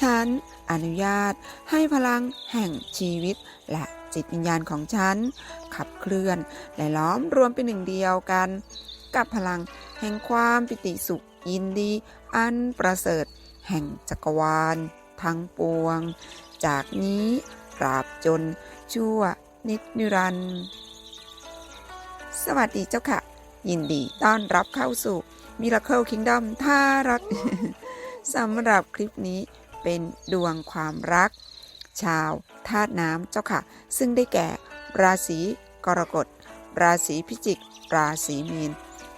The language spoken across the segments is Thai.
ฉันอนุญาตให้พลังแห่งชีวิต และจิตวิญญาณของฉัน ขับเคลื่อนและล้อมรวมเป็นหนึ่งเดียวกัน กับพลังแห่งความปิติสุขยินดี อันประเสริฐ แห่งจักรวาล ทั้งปวง จากนี้ตราบจนชั่วนิจนิรันดร์สวัสดีเจ้าค่ะ ยินดีต้อนรับเข้าสู่ Miracle Kingdom ท่ารักสำหรับคลิปนี้ เป็นดวงความรัก ชาวธาตุน้ำเจ้าค่ะ ซึ่งได้แก่ ราศีกรกฎ ราศีพิจิก ราศีมีน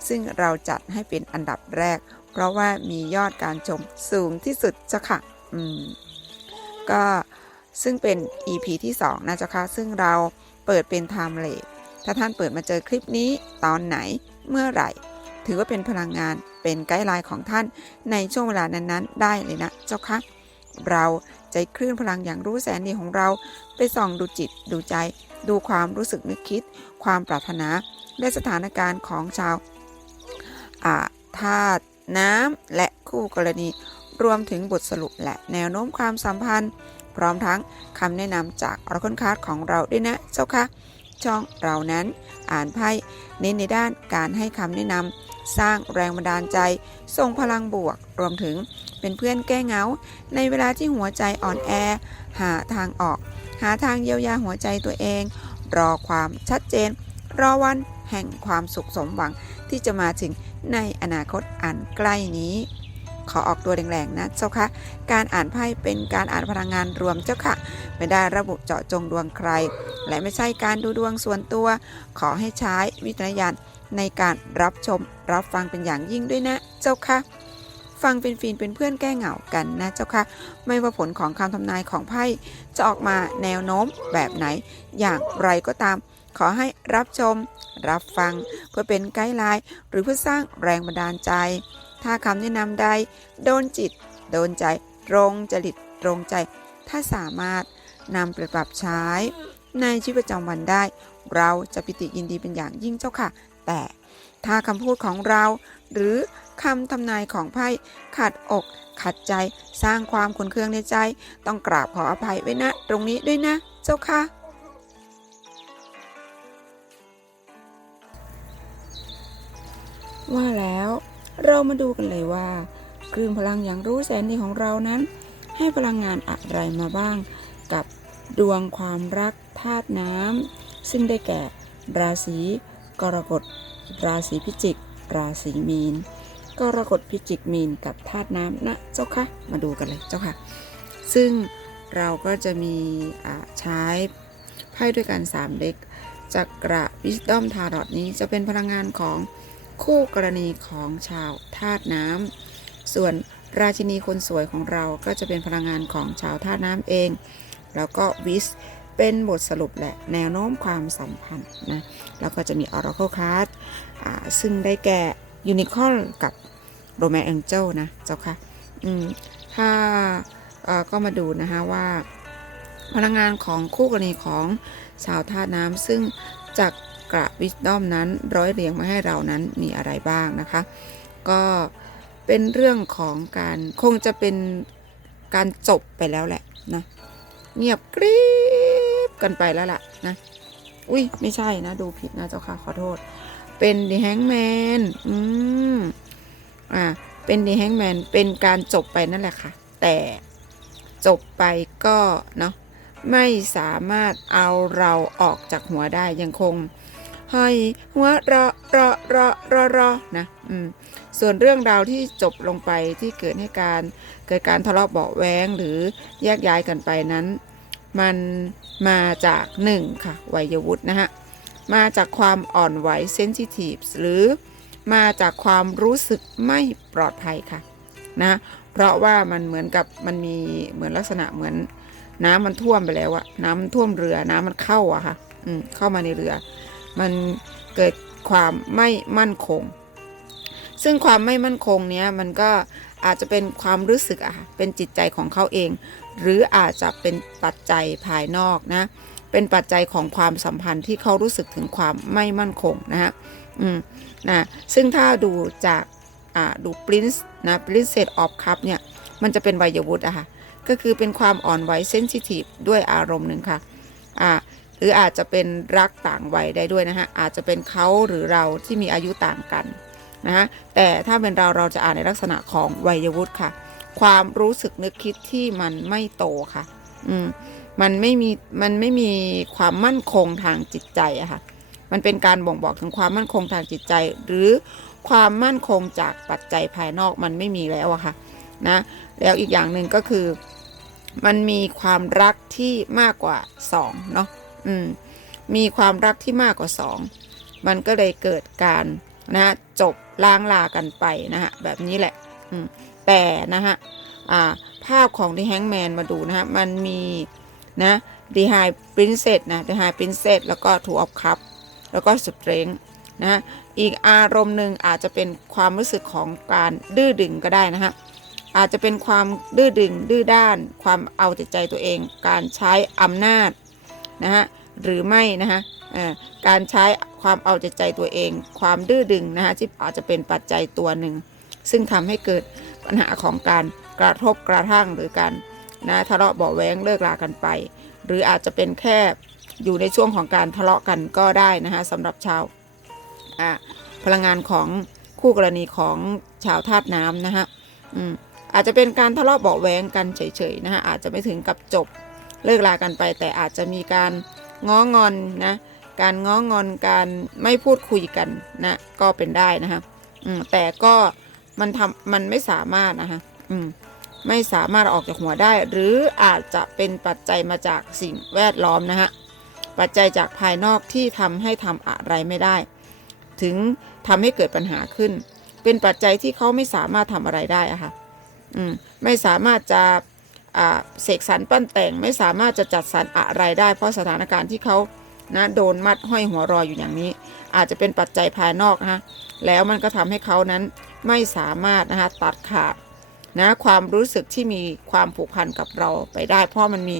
ซึ่งเราจัดให้เป็นอันดับแรก เพราะว่ามียอดการชมสูงที่สุดเจ้าค่ะ อืม ก็ซึ่งเป็น EP ที่ 2 นะเจ้าค่ะ ซึ่งเราเปิดเป็น Time l a t e ถ้าท่านเปิดมาเจอคลิปนี้ตอนไหนเมื่อไหร่ ถือว่าเป็นพลังงานเป็นไกด์ไลน์ของท่านในช่วงเวลานั้นๆ ได้เลยนะเจ้าค่ะ เราใจคลื่นพลังอย่างรู้แสนดีของเรา ไปส่องดูจิตดูใจ ดูความรู้สึกนึกคิด ความปรารถนา และสถานการณ์ของชาวอาธาตุน้ำและคู่กรณี รวมถึงบทสรุปและแนวโน้มความสัมพันธ์ พร้อมทั้งคำแนะนำจากออร์คอนคาร์ดของเราด้วยนะเจ้าค่ะช่องเรานั้นอ่านไพ่เน้นในด้านการให้คำแนะนำสร้างแรงบันดาลใจ ส่งพลังบวก รวมถึง เป็นเพื่อนแก้เหงา ในเวลาที่หัวใจอ่อนแอ หาทางออก หาทางเยียวยาหัวใจตัวเอง รอความชัดเจน รอวันแห่งความสุขสมหวังที่จะมาถึงในอนาคตอันใกล้นี้ ขอออกตัวแรงๆนะเจ้าคะ การอ่านไพ่เป็นการอ่านพลังงานรวมเจ้าค่ะ ไม่ได้ระบุเจาะจงดวงใคร และไม่ใช่การดูดวงส่วนตัว ขอให้ใช้วิจารณญาณในการรับชมรับฟังเป็นอย่างยิ่งด้วยนะเจ้าค่ะ ฟังเป็นฟีนเป็นเพื่อนแก้เหงากันนะเจ้าค่ะ ไม่ว่าผลของคำทำนายของไพ่จะออกมาแนวโน้มแบบไหน อย่างไรก็ตาม ขอให้รับชม รับฟังเพื่อเป็นไกด์ไลน์หรือเพื่อสร้างแรงบันดาลใจ ถ้าคำแนะนำใดโดนจิต โดนใจ ตรงจริตตรงใจ ถ้าสามารถนำไปปรับใช้ในชีวิตประจำวันได้ เราจะปิติยินดีเป็นอย่างยิ่งเจ้าค่ะ แต่ถ้าคำพูดของเรา หรือคำทำนายของไพ่ขัดอก ขัดใจสร้างความขุนเคืองในใจ ต้องกราบขออภัยไว้นะ ตรงนี้ด้วยนะ เจ้าค่ะ ว่าแล้วเรามาดูกันเลยว่าคลื่นพลังอย่างรู้แสนดีของเรานั้น ให้พลังงานอะไรมาบ้างกับดวงความรักธาตุน้ำ ซึ่งได้แก่ ราศีกรกฎ ราศีพิจิก ราศีมีน กรกฎพิจิกมีนกับธาตุน้ำนะเจ้าค่ะ มาดูกันเลยเจ้าค่ะ ซึ่งเราก็จะมีใช้ไพ่ด้วยกัน3เด็กจักระวิส d อมทารอ t นี้จะเป็นพลังงานของคู่กรณีของชาวธาตุน้ำ ส่วนราชินีคนสวยของเราก็จะเป็นพลังงานของชาวธาตุน้ำเอง แล้วก็วิส เป็นบทสรุปและแนวโน้มความสัมพันธ์นะแล้วก็จะมี Oracle Card ซึ่งได้แก่ Unicorn กับ Romance Angel นะเจ้าค่ะถ้าก็มาดูนะคะว่า พลังงานของคู่กรณีของชาวธาตุน้ำซึ่งจากกระวิสดอมนั้นร้อยเรียงมาให้เรานั้นมีอะไรบ้างนะคะ ก็เป็นเรื่องของการคงจะเป็นการจบไปแล้วแหละนะ เงียบกริบกันไปแล้วล่ะนะ อุ้ยไม่ใช่นะ ดูผิดนะเจ้าค่ะขอโทษ เป็นดีแฮงแมนอืมอ่าเป็นดีแฮงแมนเป็นการจบไปนั่นแหละค่ะ แต่จบไปก็เนาะไม่สามารถเอาเราออกจากหัวได้ยังคงห้อยหัวรอรอรอรอรอนะอืมส่วนเรื่องราวที่จบลงไปที่เกิดให้การเกิดการทะเลาะเบาแวงหรือแยกย้ายกันไปนั้น มันมาจากหนึ่งค่ะ วัยวุฒินะฮะ มาจากความอ่อนไหวเซนซิทีฟหรือมาจากความรู้สึกไม่ปลอดภัยค่ะนะเพราะว่ามันเหมือนกับมันมีเหมือนลักษณะเหมือน น้ำมันท่วมไปแล้วอะน้ำมันท่วมเรือน้ำมันเข้าอะค่ะอืมเข้ามาในเรือ มันเกิดความไม่มั่นคง ซึ่งความไม่มั่นคงเนี้ยมันก็ อาจจะเป็นความรู้สึกอะค่ะเป็นจิตใจของเขาเอง หรืออาจจะเป็นปัจจัยภายนอกนะเป็นปัจจัยของความสัมพันธ์ที่เขารู้สึกถึงความไม่มั่นคงนะฮะอืมนะซึ่งถ้าดูจากอ่าดู Prince นะ Princess of Cup เนี่ยมันจะเป็นวัยวุฒิอะค่ะก็คือเป็นความอ่อนไหวเซนซิทีฟด้วยอารมณ์หนึ่งค่ะอ่าหรืออาจจะเป็นรักต่างวัยได้ด้วยนะฮะอาจจะเป็นเขาหรือเราที่มีอายุต่างกัน นะฮะแต่ถ้าเป็นเราเราจะอ่านในลักษณะของวัยวุฒิค่ะ ความรู้สึกนึกคิดที่มันไม่โตค่ะ อืมมันไม่มีมันไม่มีความมั่นคงทางจิตใจอะค่ะ มันเป็นการบ่งบอกถึงความมั่นคงทางจิตใจ หรือความมั่นคงจากปัจจัยภายนอกมันไม่มีแล้วอะค่ะนะแล้วอีกอย่างหนึ่งก็คือ มันมีความรักที่มากกว่า2เนาะอืมมีความรักที่มากกว่า 2 มันก็เลยเกิดการ นะฮะจบล้างลากันไปนะฮะแบบนี้แหละแต่นะฮะภาพของ The Hangman มาดูนะฮะมันมีนะ The High Princess นะ The High Princess แล้วก็ Two of Cups แล้วก็ Strength นะฮะอีกอารมณ์หนึ่งอาจจะเป็นความรู้สึกของการดื้อดึงก็ได้นะฮะอาจจะเป็นความดื้อดึงดื้อด้าน ความเอาแต่ใจตัวเอง การใช้อำนาจนะฮะหรือไม่นะฮะการใช้ ความเอาแต่ใจตัวเอง ความดื้อดึงนะฮะที่อาจจะเป็นปัจจัยตัวหนึ่ง ซึ่งทำให้เกิดปัญหาของการกระทบกระทั่งหรือการนะทะเลาะเบาะแวงเลิกรากันไป หรืออาจจะเป็นแค่อยู่ในช่วงของการทะเลาะกันก็ได้นะฮะสำหรับชาวพลังงานของคู่กรณีของชาวธาตุน้ำนะฮะอืมอาจจะเป็นการทะเลาะเบาะแวงกันเฉยๆนะฮะอาจจะไม่ถึงกับจบเลิกลากันไป แต่อาจจะมีการง้องอนนะ การง้องอนการไม่พูดคุยกันนะก็เป็นได้นะฮะแต่ก็มันทำมันไม่สามารถนะฮะมไม่สามารถออกจากหัวได้ หรืออาจจะเป็นปัจจัยมาจากสิ่งแวดล้อมนะฮะปัจจัยจากภายนอกที่ทำให้ทำอะไรไม่ได้ ถึงทำให้เกิดปัญหาขึ้น เป็นปัจจัยที่เขาไม่สามารถทำอะไรได้อะค่ะไม่สามารถจะเสกสรรปั้นแต่งไม่สามารถจะจัดสรรอะไรได้ เพราะสถานการณ์ที่เขา นะโดนมัดห้อยหัวรออยู่อย่างนี้ อาจจะเป็นปัจจัยภายนอกนะฮะแล้วมันก็ทำให้เขานั้นไม่สามารถนะฮะตัดขาดนะความรู้สึกที่มีความผูกพันกับเราไปได้ เพราะมันมี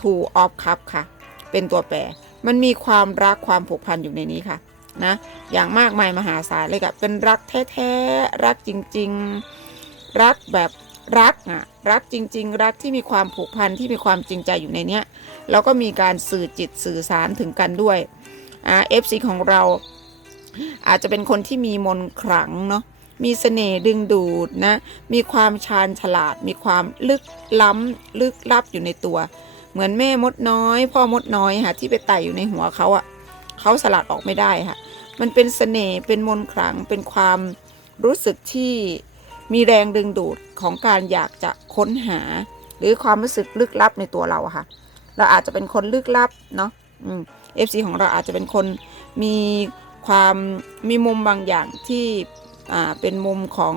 two of cup ค่ะ เป็นตัวแปร มันมีความรักความผูกพันอยู่ในนี้ค่ะนะอย่างมากมายมหาศาลเลยค่ะเป็นรักแท้ๆรักจริงๆ รักแบบ รักอะรักจริง ๆ รักที่มีความผูกพันที่มีความจริงใจอยู่ในเนี้ยแล้วก็มีการสื่อจิตสื่อสารถึงกันด้วยอ่าเอฟซีของเราอาจจะเป็นคนที่มีมนต์ขลังเนาะมีเสน่ห์ดึงดูดนะ มีความชาญฉลาด มีความลึกล้ำลึกลับอยู่ในตัว เหมือนแม่มดน้อย พ่อมดน้อยค่ะที่ไปไต่อยู่ในหัวเขาอะ่ะเขาสลัดออกไม่ได้ค่ะ มันเป็นเสน่ห์เป็นมนต์ขลังเป็นความรู้สึกที่ มีแรงดึงดูดของการอยากจะค้นหา หรือความรู้สึกลึกลับในตัวเราค่ะ เราอาจจะเป็นคนลึกลับเนาะเอฟซีของเราอาจจะเป็นคนมีความมีมุมบางอย่างที่เป็นมุมของ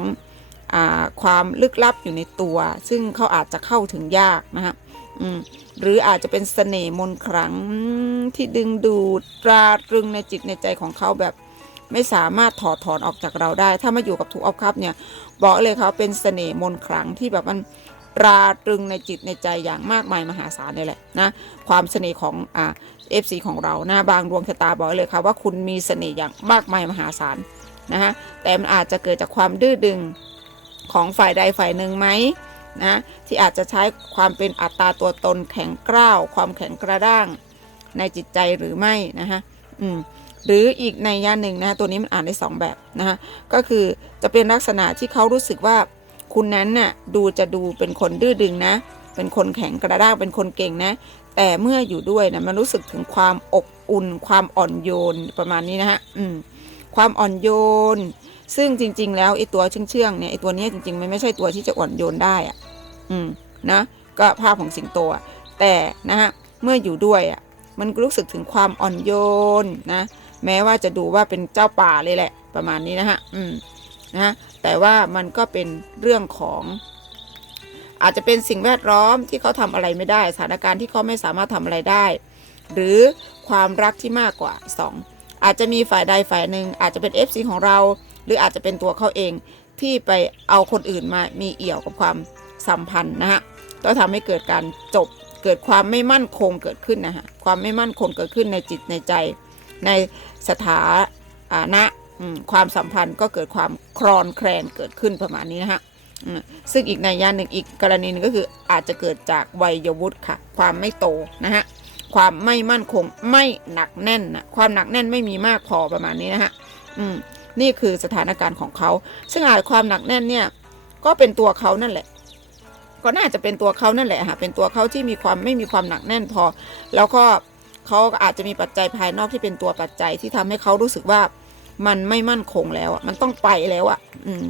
อความลึกลับอยู่ในตัว ซึ่งเขาอาจจะเข้าถึงยากนะฮะหรืออาจจะเป็นเสน่ห์มนต์ขลังที่ดึงดูดตราตรึงในจิตในใจของเขาแบบ ไม่สามารถถอดถอนออกจากเราได้ ถ้ามาอยู่กับถูกออฟคัพเนี่ยบอกเลยเขาเป็นเสน่ห์มนต์ขลังที่แบบมันตราตรึงในจิตในใจอย่างมากมายมหาศาลเลยแหละนะความเสน่ห์ของอ่าเอฟซีของเรานะบางดวงชะตาบอกเลยค่ะว่าคุณมีเสน่ห์อย่างมากมายมหาศาลนะฮะแต่มันอาจจะเกิดจากความดื้อดึงของฝ่ายใดฝ่ายหนึ่งไหมนะที่อาจจะใช้ความเป็นอัตตาตัวตนแข็งกร้าว ความแข็งกระด้างในจิตใจหรือไม่นะฮะอืม หรืออีกในยาหนึ่งนะตัวนี้มันอ่านได้สองแบบนะฮะก็คือจะเป็นลักษณะที่เขารู้สึกว่าคุณนั้นน่ะดูจะดูเป็นคนดื้อดึงนะ เป็นคนแข็งกระด้างเป็นคนเก่งนะ แต่เมื่ออยู่ด้วยนะมันรู้สึกถึงความอบอุ่น ความอ่อนโยนประมาณนี้นะฮะอืมความอ่อนโยน ซึ่งจริง ๆ แล้วไอ้ตัวเชื่องๆเนี่ยไอ้ตัวนี้จริงๆมันไม่ใช่ตัวที่จะอ่อนโยนได้อะอืมนะก็ภาพของสิงโตแต่นะฮะเมื่ออยู่ด้วยอะมันรู้สึกถึงความอ่อนโยนนะ แม้ว่าจะดูว่าเป็นเจ้าป่าเลยแหละ ประมาณนี้นะฮะอืมนะฮะแต่ว่ามันก็เป็นเรื่องของ อาจจะเป็นสิ่งแวดล้อมที่เขาทำอะไรไม่ได้ สถานการณ์ที่เขาไม่สามารถทำอะไรได้ หรือความรักที่มากกว่า 2 อาจจะมีฝ่ายใดฝ่ายหนึ่งอาจจะเป็น FC ของเรา หรืออาจจะเป็นตัวเขาเองที่ไปเอาคนอื่นมามีเอี่ยวกับความสัมพันธ์นะฮะก็ทำให้เกิดการจบเกิดความไม่มั่นคงเกิดขึ้นนะฮะความไม่มั่นคงเกิดขึ้นในจิตในใจ ใน สถานะความสัมพันธ์ก็เกิดความคลอนแคลนเกิดขึ้นประมาณนี้นะฮะซึ่งอีกในยยาหนึ่งอีกกรณีหนึงก็คืออาจจะเกิดจากวัยวุฒิค่ะ ความไม่โตนะฮะความไม่มั่นคงไม่หนักแน่นนะความหนักแน่นไม่มีมากพอประมาณนี้นะฮะนี่คือสถานการณ์ของเขา ซึ่งอาจความหนักแน่นเนี่ยก็เป็นตัวเขานั่นแหละ ก็น่าจะเป็นตัวเขานั่นแหละค่ะเป็นตัวเขาที่มีความไม่มีความหนักแน่นพอ แล้วก็ เขาอาจจะมีปัจจัยภายนอกที่เป็นตัวปัจจัยที่ทำให้เขารู้สึกว่ามันไม่มั่นคงแล้วมันต้องไปแล้วอะอืม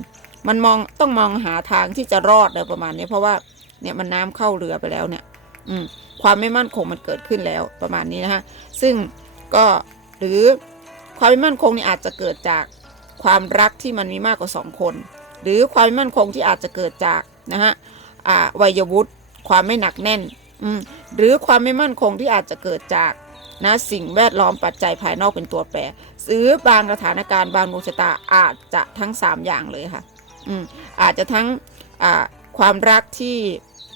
มันมองต้องมองหาทางที่จะรอดอะไรประมาณนี้เพราะว่าเนี่ยมันน้ำเข้าเรือไปแล้วเนี่ย อืม ความไม่มั่นคงมันเกิดขึ้นแล้วประมาณนี้นะฮะซึ่งก็หรือความไม่มั่นคงนี่อาจจะเกิดจากความรักที่มันมีมากกว่าสองคน หรือความไม่มั่นคงที่อาจจะเกิดจากนะฮะอ่าวัยวุฒิความไม่หนักแน่น อืม หรือความไม่มั่นคงที่อาจจะเกิดจาก นะสิ่งแวดล้อมปัจจัยภายนอกเป็นตัวแปรหรือบางสถานการณ์บางดวงชะตาอาจจะทั้งสามอย่างเลยค่ะอืมอาจจะทั้งความรักที่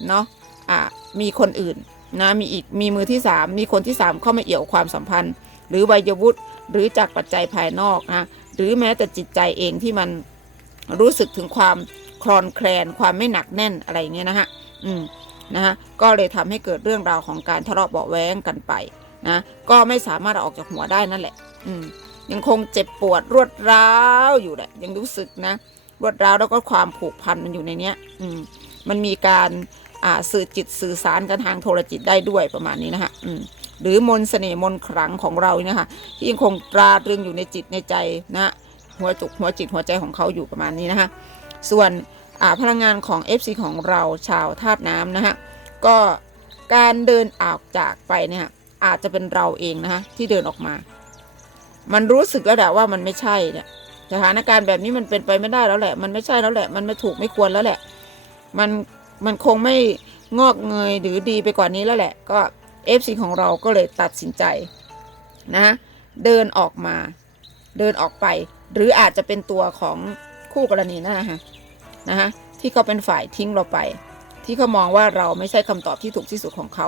เนาะอ่ามีคนอื่นนะมีอีกมีมือที่ 3 มีคนที่ 3 เข้ามาเอี่ยวความสัมพันธ์ หรือวัยวุฒิหรือจากปัจจัยภายนอกนะหรือแม้แต่จิตใจเองที่มันรู้สึกถึงความคลอนแคลนความไม่หนักแน่นอะไรเงี้ยนะฮะอืมนะฮะก็เลยทำให้เกิดเรื่องราวของการทะเลาะเบาแว้งกันไป นะก็ไม่สามารถออกจากหัวได้นั่นแหละ อืมยังคงเจ็บปวดรวดร้าวอยู่แหละ ยังรู้สึกนะ รวดร้าวแล้วก็ความผูกพันมันอยู่ในเนี้ย อืมมันมีการอ่าสื่อจิตสื่อสารกันทางโทรจิตได้ด้วยประมาณนี้นะฮะอืมหรือมนต์เสน่ห์มนต์ขลังของเราเนี่ยค่ะที่ยังคงตราตรึงอยู่ในจิตในใจนะหัวจุกหัวจิตหัวใจของเขาอยู่ประมาณนี้นะฮะส่วนอ่าพลังงานของ FC ของเราชาวธาตุน้ำนะฮะก็การเดินออกจากไปเนี่ยค่ะ อาจจะเป็นเราเองนะฮะที่เดินออกมา มันรู้สึกแล้วแหละว่ามันไม่ใช่เนี่ยสถานการณ์แบบนี้มันเป็นไปไม่ได้แล้วแหละ มันไม่ใช่แล้วแหละ มันไม่ถูกไม่ควรแล้วแหละ มันมันคงไม่งอกเงยหรือดีไปกว่านี้แล้วแหละ ก็ FC ของเราก็เลยตัดสินใจนะเดินออกมาเดินออกไป หรืออาจจะเป็นตัวของคู่กรณีนั่นนะฮะนะฮะที่เขาเป็นฝ่ายทิ้งเราไป ที่เขามองว่าเราไม่ใช่คำตอบที่ถูกที่สุดของเขา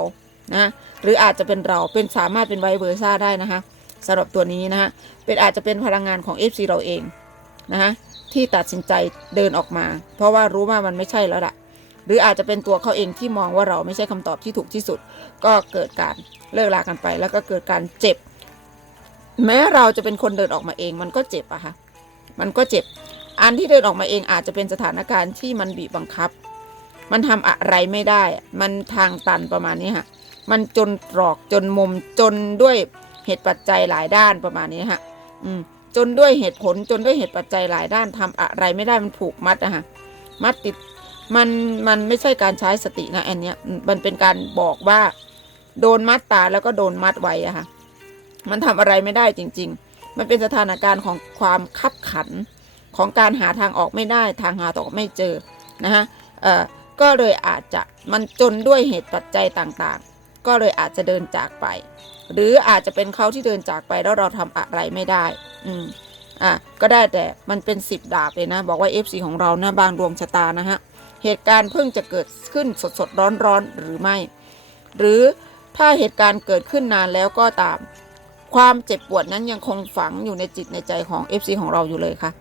นะหรืออาจจะเป็นเราเป็นสามารถเป็นไวเวอร์ซ่าได้นะคะสำหรับตัวนี้นะฮะเป็นอาจจะเป็นพลังงานของ FC เราเองนะฮะที่ตัดสินใจเดินออกมา เพราะว่ารู้ว่ามันไม่ใช่แล้วล่ะหรืออาจจะเป็นตัวเขาเองที่มองว่าเราไม่ใช่คำตอบที่ถูกที่สุด ก็เกิดการเลิกลากันไป แล้วก็เกิดการเจ็บ แม้เราจะเป็นคนเดินออกมาเอง มันก็เจ็บอะค่ะมันก็เจ็บ อันที่เดินออกมาเองอาจจะเป็นสถานการณ์ที่มันบีบบังคับ มันทำอะไรไม่ได้ มันทางตันประมาณนี้ค่ะ มันจนตรอกจนมุมจนด้วยเหตุปัจจัยหลายด้านประมาณนี้ฮะ อืม จนด้วยเหตุผลจนด้วยเหตุปัจจัยหลายด้านทำอะไรไม่ได้มันผูกมัดอะฮะ มัดติดมันมันไม่ใช่การใช้สตินะอันเนี้ยมันเป็นการบอกว่า โดนมัดตาแล้วก็โดนมัดไว้อะค่ะ มันทำอะไรไม่ได้จริง ๆ มันเป็นสถานการณ์ของความคับขันของการหาทางออกไม่ได้ทางหาทางออกไม่เจอนะฮะ เอ่อ ก็เลยอาจจะมันจนด้วยเหตุปัจจัยต่าง ก็เลยอาจจะเดินจากไป หรืออาจจะเป็นเขาที่เดินจากไปแล้วเราทำอะไรไม่ได้ อืมอะก็ได้แต่มันเป็นสิบดาบเลยนะ บอกว่า FC ของเรานะบางดวงชะตานะฮะ เหตุการณ์เพิ่งจะเกิดขึ้นสดสดร้อนร้อนหรือไม่ หรือถ้าเหตุการณ์เกิดขึ้นนานแล้วก็ตาม ความเจ็บปวดนั้นยังคงฝังอยู่ในจิตในใจของ FC ของเราอยู่เลยค่ะ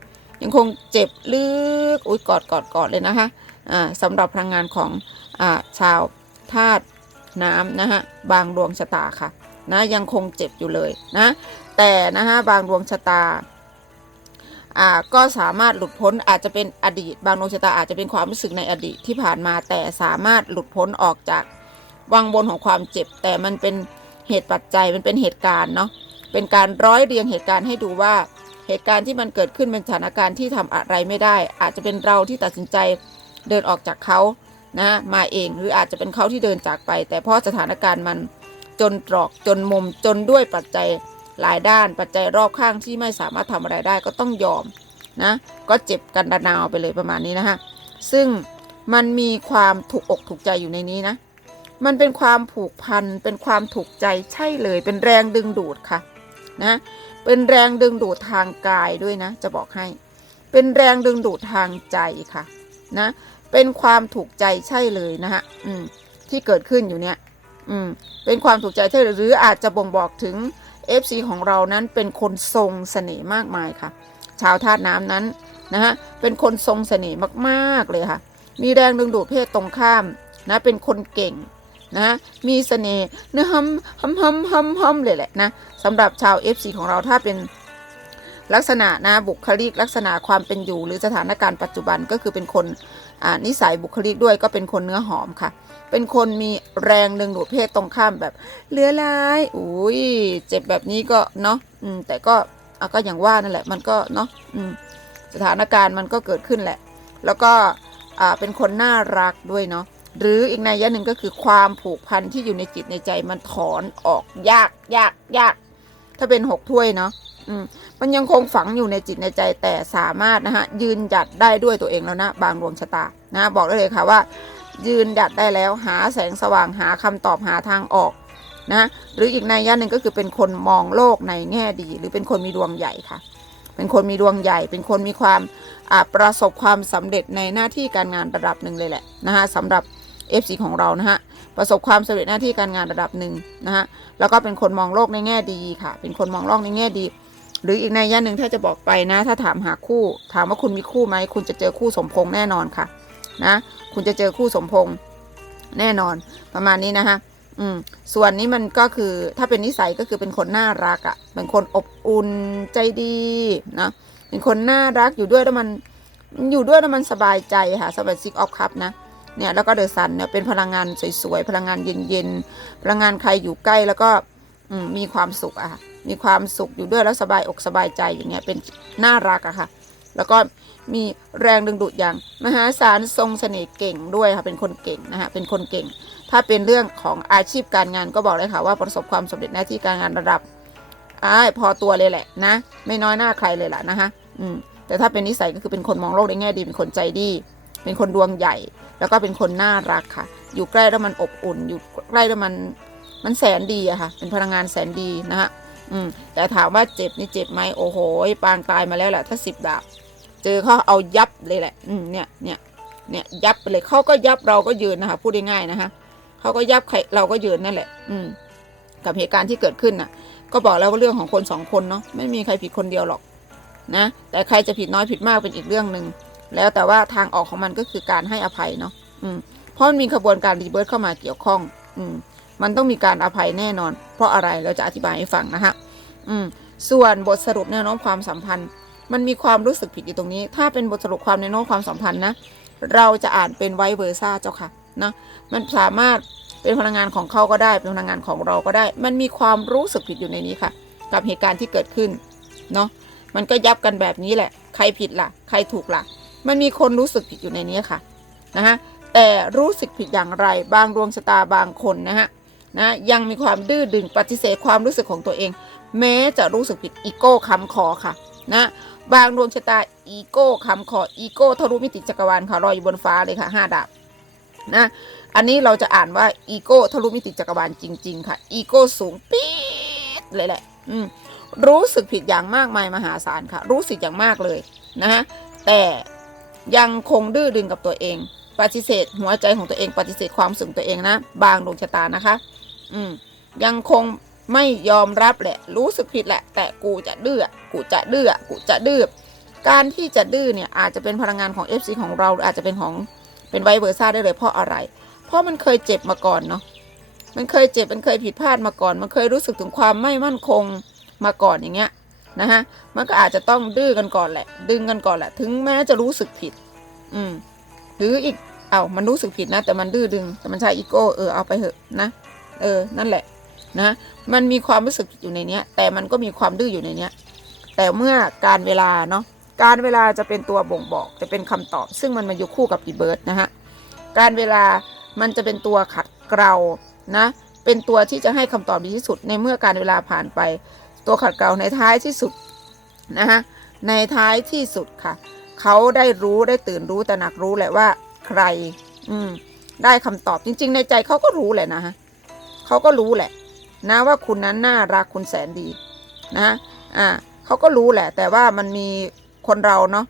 ยังคงเจ็บลึกอุ้ยกอดกอดกอดเลยนะคะอ่าสำหรับพลังงานของอ่าชาวธาตุ น้ำนะฮะบางดวงชะตาค่ะนะยังคงเจ็บอยู่เลยนะแต่นะฮะบางดวงชะตาอ่าก็สามารถหลุดพ้นอาจจะเป็นอดีต บางดวงชะตาอาจจะเป็นความรู้สึกในอดีตที่ผ่านมา แต่สามารถหลุดพ้นออกจากวังวนของความเจ็บ แต่มันเป็นเหตุปัจจัยมันเป็นเหตุการณ์เนาะเป็นการร้อยเรียงเหตุการณ์ให้ดูว่าเหตุการณ์ที่มันเกิดขึ้นเป็นสถานการณ์ที่ทำอะไรไม่ได้ อาจจะเป็นเราที่ตัดสินใจเดินออกจากเขา นะมาเองหรืออาจจะเป็นเขาที่เดินจากไป แต่เพราะสถานการณ์มันจนตรอกจนมุมจนด้วยปัจจัยหลายด้าน ปัจจัยรอบข้างที่ไม่สามารถทำอะไรได้ก็ต้องยอมนะก็เจ็บกันดานาวไปเลยประมาณนี้นะฮะซึ่งมันมีความถูกอกถูกใจอยู่ในนี้นะ มันเป็นความผูกพัน เป็นความถูกใจใช่เลย เป็นแรงดึงดูดค่ะนะเป็นแรงดึงดูดทางกายด้วยนะ จะบอกให้ เป็นแรงดึงดูดทางใจค่ะนะ เป็นความถูกใจใช่เลยนะฮะอืมที่เกิดขึ้นอยู่เนี่ยอืมเป็นความถูกใจใช่หรืออาจจะบ่งบอกถึง FC ของเรานั้นเป็นคนทรงเสน่ห์มากมายค่ะ ชาวธาตุน้ำนั้นนะฮะเป็นคนทรงเสน่ห์มากๆเลยค่ะ มีแรงดึงดูดเพศตรงข้ามนะเป็นคนเก่งนะมีเสน่ห์เนื้อหำหำหำหำหำเลยแหละนะสำหรับชาว FC ของเราถ้าเป็นลักษณะนะบุคลิกลักษณะความเป็นอยู่หรือสถานการณ์ปัจจุบันก็คือเป็นคน นิสัยบุคลิกด้วยก็เป็นคนเนื้อหอมค่ะ เป็นคนมีแรงดึงดูดเพศตรงข้ามแบบเลือร้ายอุ้ยเจ็บแบบนี้ก็เนาะอืมแต่ก็ก็อย่างว่านั่นแหละมันก็เนาะอืมสถานการณ์มันก็เกิดขึ้นแหละ แล้วก็อ่าเป็นคนน่ารักด้วยเนาะหรืออีกในยยะหนึ่งก็คือความผูกพันที่อยู่ในจิตในใจมันถอนออกยากยากยาก ถ้าเป็นหกถ้วยเนาะอืม มันยังคงฝังอยู่ในจิตในใจแต่สามารถนะฮะยืนหยัดได้ด้วยตัวเองแล้วนะ บางดวงชะตานะบอกได้เลยค่ะว่า ยืนหยัดได้แล้วหาแสงสว่างหาคำตอบหาทางออกนะหรืออีกในยยะหนึ่งก็คือเป็นคนมองโลกในแง่ดี หรือเป็นคนมีดวงใหญ่ค่ะ เป็นคนมีดวงใหญ่ เป็นคนมีความประสบความสำเร็จในหน้าที่การงานระดับหนึ่งเลยแหละนะฮะสำหรับ FC ของเรานะฮะประสบความสำเร็จหน้าที่การงานระดับหนึ่งนะฮะแล้วก็เป็นคนมองโลกในแง่ดีค่ะ เป็นคนมองโลกในแง่ดี หรืออีกในยะหนึ่งถ้าจะบอกไปนะ ถ้าถามหาคู่ ถามว่าคุณมีคู่ไหมคุณจะเจอคู่สมพงษ์แน่นอนค่ะ นะ คุณจะเจอคู่สมพงษ์แน่นอน ประมาณนี้นะคะอืมส่วนนี้มันก็คือถ้าเป็นนิสัยก็คือเป็นคนน่ารักอะ่ะเป็นคนอบอุ่นใจดีนะเป็นคนน่ารักอยู่ด้วยแล้วมันอยู่ด้วยแล้วมันสบายใจค่ะสบายซิกออฟคัพนะเนี่ยแล้วก็เดอะซันเนี่ยเป็นพลังงานสวยๆ พลังงานเย็นๆ พลังงานใครอยู่ใกล้แล้วก็อืมมีความสุขอะค่ะ มีความสุขอยู่ด้วยแล้วสบายอกสบายใจอย่างเงี้ยเป็นน่ารักอะค่ะ แล้วก็มีแรงดึงดูดอย่างมหาศาลทรงเสน่ห์เก่งด้วยค่ะเป็นคนเก่งนะคะเป็นคนเก่ง ถ้าเป็นเรื่องของอาชีพการงานก็บอกเลยค่ะว่าประสบความสำเร็จหน้าที่การงานระดับอ่าพอตัวเลยแหละนะ ไม่น้อยหน้าใครเลยล่ะนะคะอืมแต่ถ้าเป็นนิสัยก็คือเป็นคนมองโลกในแง่ดีเป็นคนใจดี เป็นคนดวงใหญ่ แล้วก็เป็นคนน่ารักค่ะ อยู่ใกล้แล้วมันอบอุ่น อยู่ใกล้แล้วมันมันแสนดีอะค่ะ เป็นพลังงานแสนดีนะฮะ อืมแต่ถามว่าเจ็บนี่เจ็บไหมโอ้โหปางตายมาแล้วแหละถ้าสิบดาบ เจอเขาเอายับเลยแหละ อืมเนี่ยเนี่ยเนี่ยยับไปเลยเขาก็ยับเราก็ยืนนะคะพูดง่ายๆนะคะเขาก็ยับใครเราก็ยืนนั่นแหละ อืม กับเหตุการณ์ที่เกิดขึ้นน่ะ ก็บอกแล้วว่าเรื่องของคนสองคนเนาะไม่มีใครผิดคนเดียวหรอก นะ แต่ใครจะผิดน้อยผิดมากเป็นอีกเรื่องหนึ่งแล้วแต่ว่าทางออกของมันก็คือการให้อภัยเนาะอืมเพราะมันมีขบวนการรีเบิร์ตเข้ามาเกี่ยวข้อง อืม มันต้องมีการอภัยแน่นอน เพราะอะไรเราจะอธิบายให้ฟังนะคะอืมส่วนบทสรุปแนวโน้มความสัมพันธ์ มันมีความรู้สึกผิดอยู่ตรงนี้ ถ้าเป็นบทสรุปความแนวโน้มความสัมพันธ์นะเราจะอ่านเป็นไวเวอร์ซ่าเจ้าค่ะนะมันสามารถเป็นพลังงานของเขาก็ได้เป็นพลังงานของเราก็ได้ มันมีความรู้สึกผิดอยู่ในนี้ค่ะ กับเหตุการณ์ที่เกิดขึ้นเนาะมันก็ยับกันแบบนี้แหละ ใครผิดล่ะ ใครถูกล่ะ มันมีคนรู้สึกผิดอยู่ในนี้ค่ะนะฮะแต่รู้สึกผิดอย่างไร บางดวงชะตาบางคนนะฮะ นะยังมีความดื้อดึงปฏิเสธความรู้สึกของตัวเอง แม้จะรู้สึกผิดอีโก้คำคอค่ะนะบางดวงชะตาอีโก้คำขออีโก้ทะลุมิติจักรวาลค่ะลอยอยู่บนฟ้าเลยค่ะห้าดาบนะอันนี้เราจะอ่านว่าอีโก้ทะลุมิติจักรวาลจริง ๆ ค่ะอีโก้สูงปี๊ดเลยแหละอืมรู้สึกผิดอย่างมากมายมหาศาลค่ะ รู้สึกอย่างมากเลยนะฮะแต่ยังคงดื้อดึงกับตัวเอง ปฏิเสธหัวใจของตัวเองปฏิเสธความสึกตัวเองนะ บางดวงชะตานะคะ อืม ยังคงไม่ยอมรับแหละ รู้สึกผิดแหละ แต่กูจะดื้อกูจะดื้อกูจะดื้อการที่จะดื้อเนี่ยอาจจะเป็นพลังงานของ FC ของเราอาจจะเป็นของเป็นไวเวอร์ซ่าได้เลยเพราะอะไร เพราะมันเคยเจ็บมาก่อนเนาะมันเคยเจ็บมันเคยผิดพลาดมาก่อน มันเคยรู้สึกถึงความไม่มั่นคงมาก่อนอย่างเงี้ยนะฮะมันก็อาจจะต้องดื้อกันก่อนแหละ ดึงกันก่อนแหละ ถึงแม้จะรู้สึกผิด อืมหรืออีกเอา้ามันรู้สึกผิดนะ แต่มันดื้อดึงแต่มันใช้อีโก้เออเอาไปเถอะนะ เออ นั่นแหละ นะ มันมีความรู้สึกอยู่ในเนี้ย แต่มันก็มีความดื้ออยู่ในเนี้ย แต่เมื่อการเวลาเนาะ การเวลาจะเป็นตัวบ่งบอก จะเป็นคำตอบ ซึ่งมันมาอยู่คู่กับอีเบิร์ดนะฮะ การเวลามันจะเป็นตัวขัดเกลา นะ เป็นตัวที่จะให้คำตอบดีที่สุด ในเมื่อการเวลาผ่านไป ตัวขัดเกลาในท้ายที่สุดนะฮะ ในท้ายที่สุดค่ะ เขาได้รู้ได้ตื่นรู้แต่หนักรู้แหละว่าใคร อืม ได้คำตอบจริง ๆ ในใจเขาก็รู้แหละนะฮะ เขาก็รู้แหละ นะว่าคุณนั้นน่ารักคุณแสนดีนะอ่าเขาก็รู้แหละ แต่ว่ามันมีคนเราเนาะ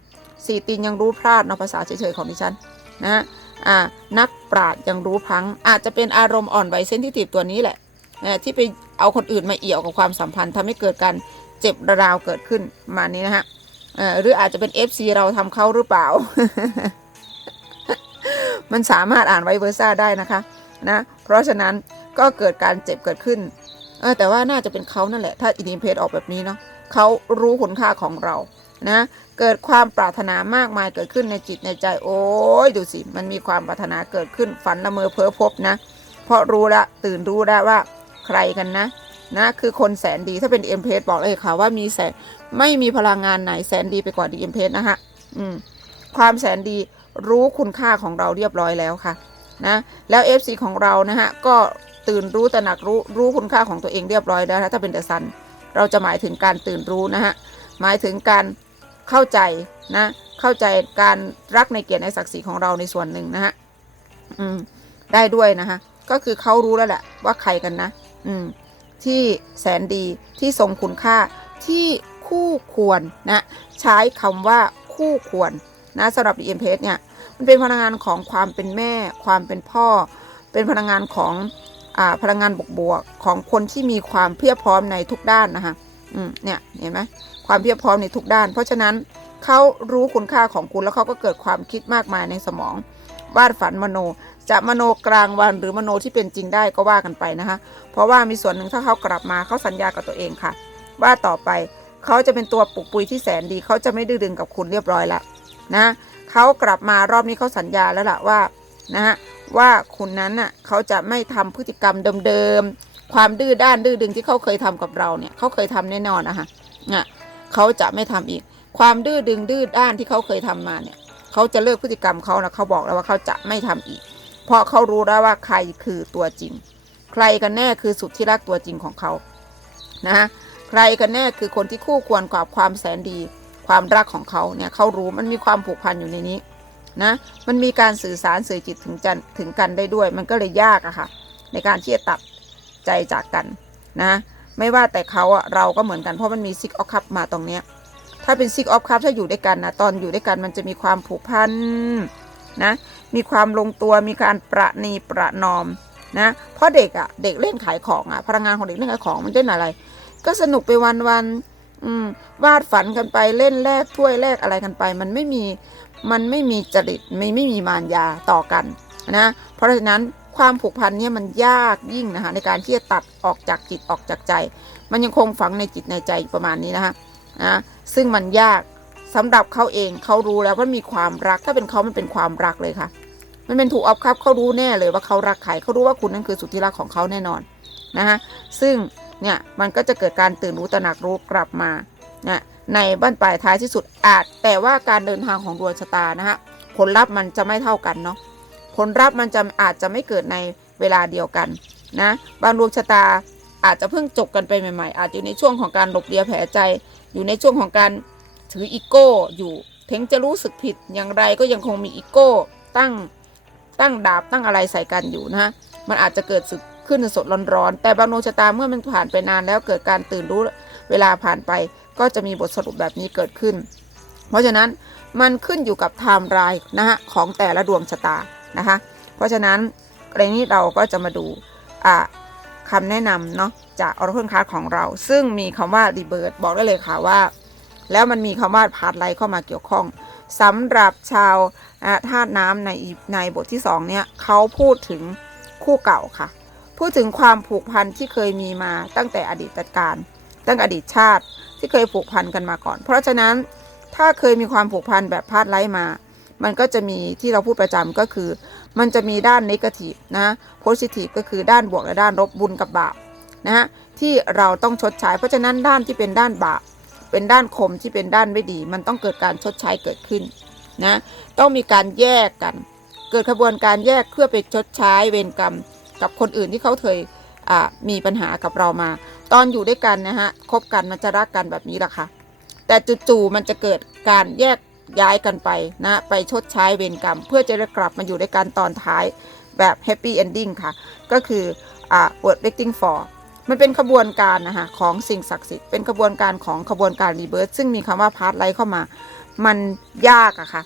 สี่ตีนยังรู้พลาดเนาะภาษาเฉยๆของดิฉันนะอ่านักปราดยังรู้พัง อาจจะเป็นอารมณ์อ่อนไหวเซนทิทีฟตัวนี้แหละนะที่ไปเอาคนอื่นมาเอี่ยวกับความสัมพันธ์ทำให้เกิดการเจ็บระราวเกิดขึ้นมานี้นะฮะหรืออาจจะเป็น FC เราทำเขาหรือเปล่า มันสามารถอ่านไวเวอร์ซ่าได้นะคะนะเพราะฉะนั้น ก็เกิดการเจ็บเกิดขึ้นเออแต่ว่าน่าจะเป็นเขานั่นแหละ ถ้าอินดิเพสออกแบบนี้เนาะเขารู้คุณค่าของเรานะเกิดความปรารถนามากมายเกิดขึ้นในจิตในใจ โอ้ยดูสิมันมีความปรารถนาเกิดขึ้นฝันละเมอเพ้อพบนะ เพราะรู้ละตื่นรู้แล้วว่าใครกันนะนะคือคนแสนดีถ้าเป็น m อ็บอกเลยค่ะว่ามีแสนไม่มีพลังงานไหนแสนดีไปกว่า d m อ็นะคะอืมความแสนดีรู้คุณค่าของเราเรียบร้อยแล้วค่ะนะแล้ว FC ของเรานะฮะก็ ตื่นรู้ตระหนักรู้รู้คุณค่าของตัวเองเรียบร้อยแล้วนะถ้าเป็นเดอะซันเราจะหมายถึงการตื่นรู้นะฮะหมายถึงการเข้าใจนะเข้าใจการรักในเกียรติในศักดิ์ศรีของเราในส่วนหนึ่งนะฮะอืมได้ด้วยนะคะก็คือเขารู้แล้วแหละว่าใครกันนะ อืมที่แสนดีที่ทรงคุณค่าที่คู่ควรนะใช้คำว่าคู่ควรนะสำหรับ d m p s เพสเนี่ยมันเป็นพลังงานของความเป็นแม่ ความเป็นพ่อ เป็นพลังงานของ พลังงานบวกบวกๆของคนที่มีความเพียบพร้อมในทุกด้านนะคะอืมเนี่ยเห็นไหมความเพียบพร้อมในทุกด้าน เพราะฉะนั้นเขารู้คุณค่าของคุณแล้วเขาก็เกิดความคิดมากมายในสมองวาดฝันมโน จะมโนกลางวันหรือมโนที่เป็นจริงได้ก็ว่ากันไปนะคะเพราะว่ามีส่วนหนึ่งถ้าเขากลับมาเขาสัญญากับตัวเองค่ะ ว่าต่อไปเขาจะเป็นตัวปลุกปุยที่แสนดีเขาจะไม่ดื้อดึงกับคุณเรียบร้อยแล้วนะเขากลับมารอบนี้เขาสัญญาแล้วล่ะว่านะฮะ ว่าคุณนั้นน่ะเขาจะไม่ทำพฤติกรรมเดิมๆ ความดื้อด้านดื้อดึงที่เขาเคยทำกับเราเนี่ยเขาเคยทำแน่นอนนะคะเนี่ยเขาจะไม่ทำอีก ความดื้อดึงดื้อด้านที่เขาเคยทำมาเนี่ยเขาจะเลิกพฤติกรรมเขานะเขาบอกแล้วว่าเขาจะไม่ทำอีก เพราะเขารู้แล้วว่าใครคือตัวจริง ใครกันแน่คือสุดที่รักตัวจริงของเขานะใครกันแน่คือคนที่คู่ควรกับความแสนดี ความรักของเขาเนี่ยเขารู้มันมีความผูกพันอยู่ในนี้ นะมันมีการสื่อสารสื่อจิตถึงจันถึงกันได้ด้วย มันก็เลยยากอะค่ะ ในการที่จะตัดใจจากกันนะ ไม่ว่าแต่เขาอะเราก็เหมือนกันเพราะมันมีซิกออฟคัพมาตรงเนี้ยถ้าเป็นซิกออฟคัพถ้าอยู่ด้วยกันนะตอนอยู่ด้วยกันมันจะมีความผูกพันนะมีความลงตัวมีการประนีประนอมนะเพราะเด็กอะ่ะเด็กเล่นขายของอะ่ะพลังงานของเด็กเล่นขายของมันเล่นอะไร ก็สนุกไปวันวันวาดฝันกันไปเล่นแลกถ้วยแลกอะไรกันไป มันไม่มี มันไม่มีจริตไม่ไม่มีมารยาต่อกันนะเพราะฉะนั้นความผูกพันเนี่ยมันยากยิ่งนะคะในการที่จะตัดออกจากจิตออกจากใจ มันยังคงฝังในจิตในใจประมาณนี้นะคะนะซึ่งมันยากสำหรับเขาเองเขารู้แล้วว่ามีความรักถ้าเป็นเขามันเป็นความรักเลยค่ะ มันเป็นถูกออฟครับเขารู้แน่เลยว่าเขารักใครเขารู้ว่าคุณนั่นคือสุดที่รักของเขาแน่นอนนะฮะซึ่งเนี่ยมันก็จะเกิดการตื่นรู้ตระหนักรู้กลับมานะ ในบ้านปลายท้ายที่สุดอาจ แต่ว่าการเดินทางของดวงชะตานะฮะผลลัพธ์มันจะไม่เท่ากันเนาะผลลัพธ์มันจะอาจจะไม่เกิดในเวลาเดียวกันนะบางดวงชะตาอาจจะเพิ่งจบกันไปใหม่ๆ อาจอยู่ในช่วงของการหลบเลียแผลใจ อยู่ในช่วงของการถืออีโก้อยู่ถึงจะรู้สึกผิดอย่างไรก็ยังคงมีอีโก้ตั้งตั้งดาบตั้งอะไรใส่กันอยู่นะฮะมันอาจจะเกิดสึกขึ้นสดร้อนๆแต่บางดวงชะตาเมื่อมันผ่านไปนานแล้วเกิดการตื่นรู้เวลาผ่านไป ก็จะมีบทสรุปแบบนี้เกิดขึ้น เพราะฉะนั้นมันขึ้นอยู่กับไทม์ไลน์นะฮะของแต่ละดวงชะตานะคะ เพราะฉะนั้นเรื่องนี้เราก็จะมาดูอ่าคำแนะนำเนาะจากออร์เคิลคาร์ของเรา ซึ่งมีคำว่ารีเบิร์บอกได้เลยค่ะว่า แล้วมันมีคำว่าพาร์ทไลท์เข้ามาเกี่ยวข้องสำหรับชาวธาตุน้ำในในบทที่สองเนี่ยเขาพูดถึงคู่เก่าค่ะ พูดถึงความผูกพันที่เคยมีมาตั้งแต่อดีตการ ตั้งอดีตชาติที่เคยผูกพันกันมาก่อน เพราะฉะนั้นถ้าเคยมีความผูกพันแบบพาร์ทไลท์มา มันก็จะมีที่เราพูดประจำก็คือ มันจะมีด้านนิเกทีฟนะโพสิทีฟก็คือด้านบวกและด้านลบบุญกับบาปนะฮะที่เราต้องชดใช้ เพราะฉะนั้นด้านที่เป็นด้านบาปเป็นด้านคมที่เป็นด้านไม่ดี มันต้องเกิดการชดใช้เกิดขึ้นนะต้องมีการแยกกัน เกิดขบวนการแยกเพื่อไปชดใช้เวรกรรม กับคนอื่นที่เขาเคยมีปัญหากับเรามา ตอนอยู่ด้วยกันนะฮะคบกันมันจะรักกันแบบนี้แหละค่ะ แต่จู่ๆมันจะเกิดการแยกย้ายกันไปนะไปชดใช้เวรกรรม เพื่อจะได้กลับมาอยู่ด้วยกันตอนท้ายแบบแฮปปี้เอนดิ้งค่ะ ก็คืออ่า word waiting for มันเป็นขบวนการนะคะของสิ่งศักดิ์สิทธิ์เป็นขบวนการของขบวนการรีเบิร์ซึ่งมีคำว่าพาร์ทไลท์เข้ามา มันยากอะค่ะ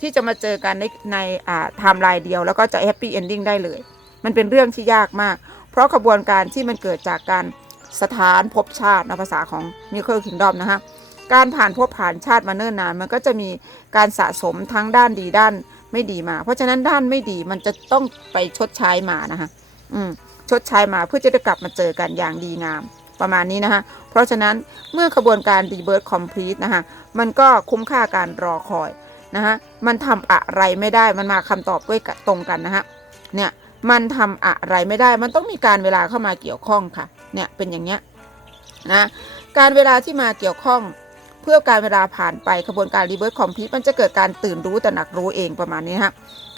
ที่จะมาเจอกันในในอ่าไทม์ไลน์เดียวแล้วก็จะแฮปปี้เอนดิ้งได้เลย มันเป็นเรื่องที่ยากมาก เพราะขบวนการที่มันเกิดจากการ สถานภพชาตินะภาษาของมิเคิลคิงดอมนะคะการผ่านภพผ่านชาติมาเนิ่นนาน มันก็จะมีการสะสมทั้งด้านดีด้านไม่ดีมา เพราะฉะนั้นด้านไม่ดีมันจะต้องไปชดใช้มานะคะอืมชดใช้มาเพื่อจะได้กลับมาเจอกันอย่างดีงามประมาณนี้นะคะเพราะฉะนั้นเมื่อขบวนการรีเบิร์ c คอมพลีทนะคะมันก็คุ้มค่าการรอคอยนะคะมันทำอะไรไม่ได้มันมาคำตอบด้วยตรงกันนะคะเนี่ยมันทำอะไรไม่ได้มันต้องมีการเวลาเข้ามาเกี่ยวข้องค่ะ เนี่ยเป็นอย่างเงี้ยนะการเวลาที่มาเกี่ยวข้องเพื่อการเวลาผ่านไปขบวนการรีเบิร์ c คอมพลีทมันจะเกิดการตื่นรู้แต่หนักรู้เองประมาณนี้ฮะ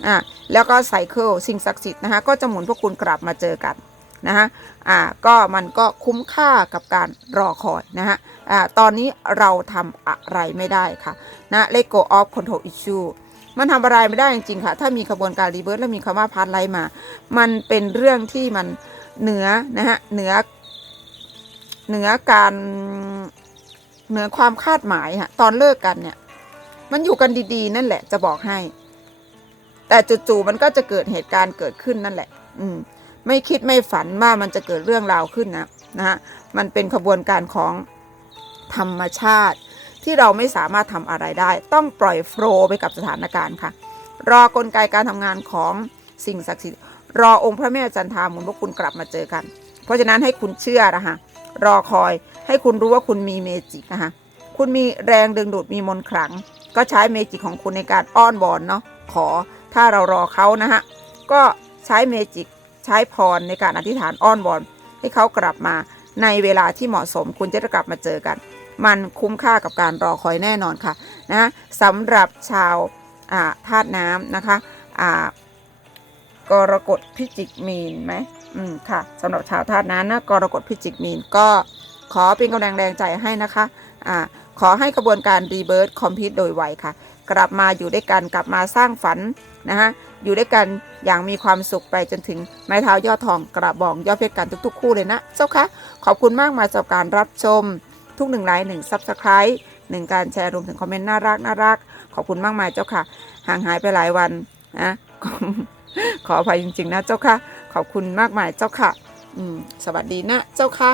อ่าแล้วก็ไซเคิลสิ่งศักดิ์สิทธิ์นะคะก็จะหมุนพวกคุณกลับมาเจอกันนะฮะอ่าก็มันก็คุ้มค่ากับการรอคอยนะฮะอ่าตอนนี้เราทำอะไรไม่ได้ค่ะนะ let go of control issue มันทำอะไรไม่ได้จริงๆค่ะ ถ้ามีขบวนการรีเบิร์ c แล้วมีคำว่าพาร์ทไลท์มา มันเป็นเรื่องที่มันเหนือนะฮะเหนือ เหนือการเหนือความคาดหมายฮะตอนเลิกกันเนี่ย มันอยู่กันดีๆ นั่นแหละ จะบอกให้ แต่จู่ๆมันก็จะเกิดเหตุการณ์เกิดขึ้นนั่นแหละ อืม ไม่คิดไม่ฝันว่ามันจะเกิดเรื่องราวขึ้นนะนะฮะมันเป็นขบวนการของธรรมชาติ ที่เราไม่สามารถทำอะไรได้ ต้องปล่อยโฟลว์ไปกับสถานการณ์ค่ะ รอกลไกการทำงานของสิ่งศักดิ์สิทธิ์รอองค์พระแม่จันทาหมุนพวกคุณกลับมาเจอกัน เพราะฉะนั้นให้คุณเชื่อนะคะ รอคอย ให้คุณรู้ว่าคุณมีเมจิกนะคะคุณมีแรงดึงดูดมีมนขลัง ก็ใช้เมจิกของคุณในการอ้อนวอนเนาะขอถ้าเรารอเขานะฮะก็ใช้เมจิกใช้พรในการอธิษฐานอ้อนวอนให้เขากลับมาในเวลาที่เหมาะสมคุณจะได้กลับมาเจอกัน มันคุ้มค่ากับการรอคอยแน่นอนค่ะนะสำหรับชาวธาตุน้ำนะคะกรกฎพิจิกมีนไหม อืมค่ะสำหรับชาวธาตุน้ำนะกรกฎพิจิกมีนก็ขอเป็นกำลังแรงใจให้นะคะอ่าขอให้กระบวนการรีเบิร์ c คอมพิวโดยไวค่ะ กลับมาอยู่ด้วยกันกลับมาสร้างฝันนะฮะอยู่ด้วยกันอย่างมีความสุขไปจนถึงไม้เท้ายอดทองกระบองยอดเพชรกันทุกๆ คู่เลยนะ เจ้าคะขอบคุณมากมาสำหรับการรับชม ทุกหนึ่งไลค์หนึ่งซับสไครต์หนึ่งการแชร์รวมถึงคอมเมนต์น่ารักน่ารักขอบคุณมากมายเจ้าค่ะ ห่างหายไปหลายวันนะขออภัยจริงๆนะเจ้าค่ะ ขอบคุณมากมายเจ้าค่ะ อืม สวัสดีนะเจ้าค่ะ